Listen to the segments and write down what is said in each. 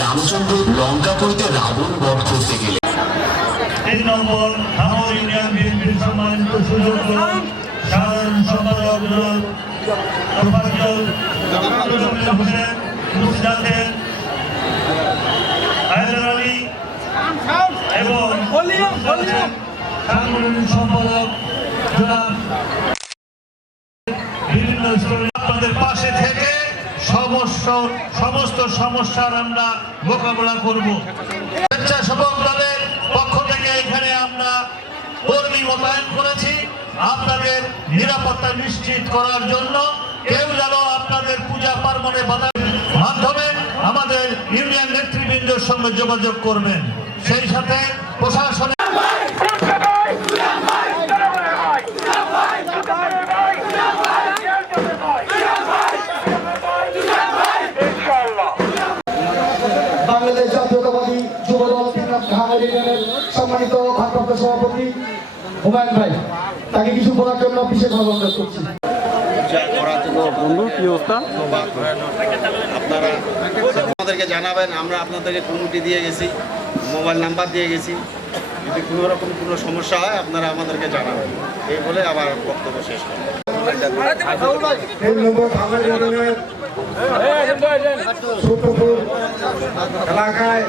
রামচন্দ্র লঙ্কা করতে রাবণ বধ করতে গেলে 3 নম্বর ধামর ইউনিয়ন বিএনপির সম্মানিত সুযোগ্য সাধারণ সম্পাদক হোসেন মুর্শিদ আছেন, হায়দার আলী এবং সাংগঠনিক সম্পাদক বিভিন্ন স্তরে আপনাদের পাশে থেকে সমস্ত সমস্যার আমরা মোকাবেলা করব। স্বেচ্ছাসেবক দলের পক্ষ থেকে এখানে আমরা কর্মী মোতায়েন করেছি আপনাদের নিরাপত্তা নিশ্চিত করার জন্য। কেউ যেন আপনাদের পূজা পার্বণে বাধার মাধ্যমে আমাদের ইউনিয়ন নেতৃবৃন্দের সঙ্গে যোগাযোগ করবেন। সেই সাথে প্রশাসনের বাংলাদেশ জাতীয়তাবাদী যুবদল সম্মানিত ভারপ্রাপ্ত সভাপতি হুমায়ুন ভাই, তাকে কিছু বলার জন্য বিশেষ অনুরোধ করছি। আপনারা আমাদেরকে জানাবেন, আমরা আপনাদেরকে কমিটি দিয়ে গেছি, মোবাইল নাম্বার দিয়ে গেছি। যদি কোনো রকম কোনো সমস্যা হয় আপনারা আমাদেরকে জানাবেন। এই বলে আবার বক্তব্য শেষ করেন। এলাকায়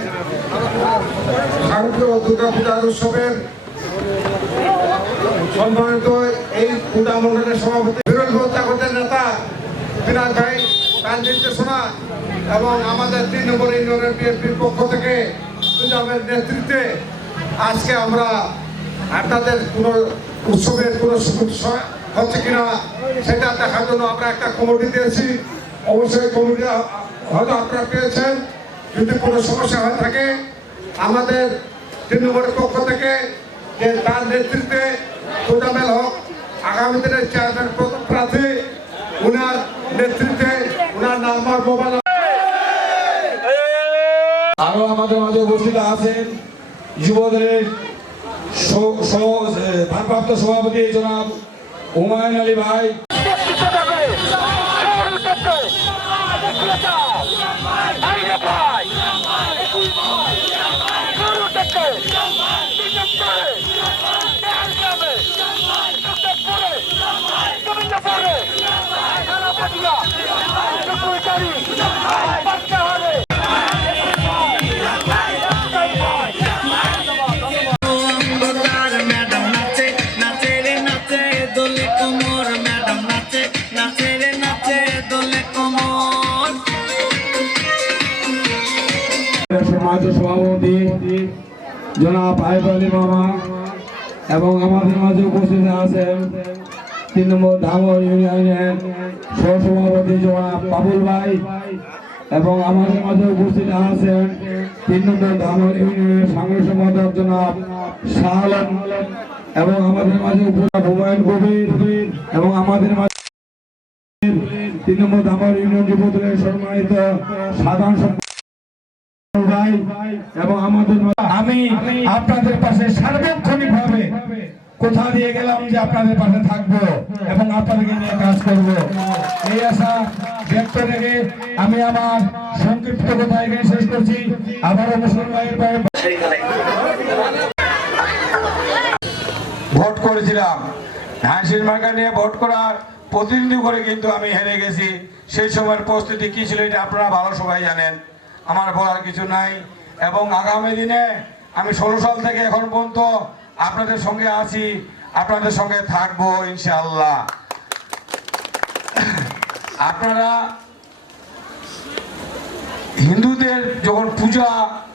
শারদীয় দুর্গা পূজার উৎসবের সম্মানিত এই পূজা মন্ডলের সভাপতি বিরোধী নেতা বিনাশ ভাই, তার নির্দেশনা এবং আমাদের 3 নম্বর ইউনিয়নের বিএনপির পক্ষ থেকে পূজামের নেতৃত্বে আজকে আমরা আপনাদের কোনো উৎসবের কোনো হচ্ছে কিনা সেটা দেখার জন্য আমরা একটা কমিটি দিয়েছি। অবশ্যই কমিটি হয়তো আপনারা পেয়েছেন। যদি কোনো সমস্যা হয়ে থাকে আমাদের 3 নম্বরের পক্ষ থেকে যে তার নেতৃত্বে তোজামেল হক আগামী দিনের চেয়ারম্যান প্রার্থী, উনার নেতৃত্বে উনার নাম্বার মোবাইল। আরো আমাদের মাঝে উপস্থিত আছেন যুবদলের ভারপ্রাপ্ত সভাপতি জনাব হুমায়ুন আলী ভাই। সভাপতি জনাব আইব আলী মামা এবং আমাদের মাঝে উপস্থিত আছেন 3 নম্বর ধামর ইউনিয়নের সহসভাপতি জনাব বাবুল ভাই এবং আমাদের মাঝে উপস্থিত আছেন 3 নম্বর ধামর ইউনিয়নের সাংগঠনিক সম্পাদক জনাব শাহ আলম এবং আমাদের মাঝে উপস্থিত হুমায়ুন কবির এবং আমাদের মাঝে 3 নম্বর ধামর ইউনিয়ন যুবদলের সম্মানিত সাধারণ ভাই এবং আমাদের আমি আপনাদের পাশে সার্বক্ষণিক ভাবে কোথা দিয়ে গেলাম যে আপনাদের পাশে থাকবো এবং আপনাদেরকে নিয়ে কাজ করব। এই আশা ব্যক্ত রেখে আমি আমার সংক্ষিপ্ত কথা এখানে শেষ করছি। আবারও মুসলিম ভাইয়ের ভোট করেছিলাম, হাসির মার্কা নিয়ে ভোট করার প্রতিনিধি করে কিন্তু আমি হেরে গেছি। সেই সময়ের পরিস্থিতি কি ছিল এটা আপনারা ভালো সবাই জানেন, আমার বলার কিছু নাই। এবং আগামী দিনে আমি 16 সাল থেকে এখন পর্যন্ত আপনাদের সঙ্গে আছি, আপনাদের সঙ্গে থাকবো ইনশাআল্লাহ। আপনারা হিন্দুদের যখন পূজা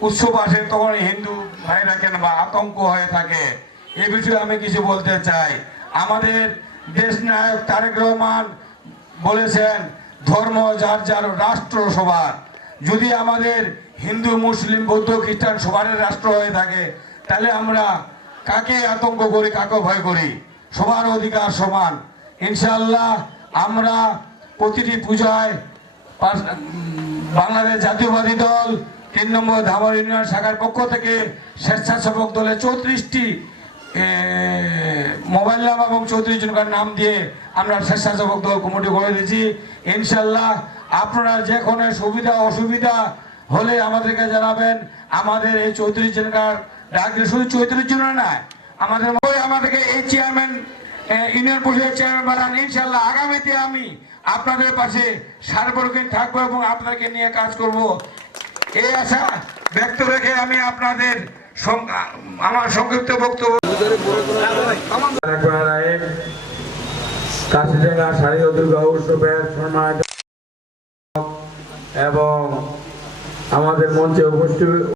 উৎসব আসে তখন হিন্দু ভাইরা কেন বা আতঙ্ক হয়ে থাকে, এই বিষয়ে আমি কিছু বলতে চাই। আমাদের দেশ নায়ক তারেক রহমান বলেছেন ধর্ম যার যার, রাষ্ট্র সবার। যদি আমাদের হিন্দু মুসলিম বৌদ্ধ খ্রিস্টান সবার রাষ্ট্র হয়ে থাকে তাহলে আমরা কাকে আতঙ্ক করি, কাকে ভয় করি? সবার অধিকার সমান। ইনশাআল্লাহ আমরা প্রতিটি পূজায় বাংলাদেশ জাতীয়বাদী দল 3 নম্বর ধামর ইউনিয়ন শাখার পক্ষ থেকে স্বেচ্ছাসেবক দলে 34টি মোবাইল নাম্বার এবং 34 জনকার নাম দিয়ে আমরা স্বেচ্ছাসেবক দল কমিটি করে দিয়েছি। ইনশাআল্লাহ আপনারা যে কোনো সুবিধা অসুবিধা হলে আমাদেরকে জানাবেন। আমাদের এই 34 জনকার ডাক দিয়ে শুধু 34 জন না, আমাদেরকে এই চেয়ারম্যান ইউনিয়ন পরিষদের চেয়ারম্যান বানান। ইনশাআল্লাহ আগামীতে আমি আপনাদের পাশে সার্বক্ষণিক থাকবো এবং আপনাদেরকে নিয়ে কাজ করব, এই আশা ব্যক্ত রেখে আমি আপনাদের আমার সংক্ষিপ্ত বক্তব্য কাশিডাঙ্গা শারীয় দুর্গা উৎসবের সম্মানিত এবং আমাদের মঞ্চে উপস্থিত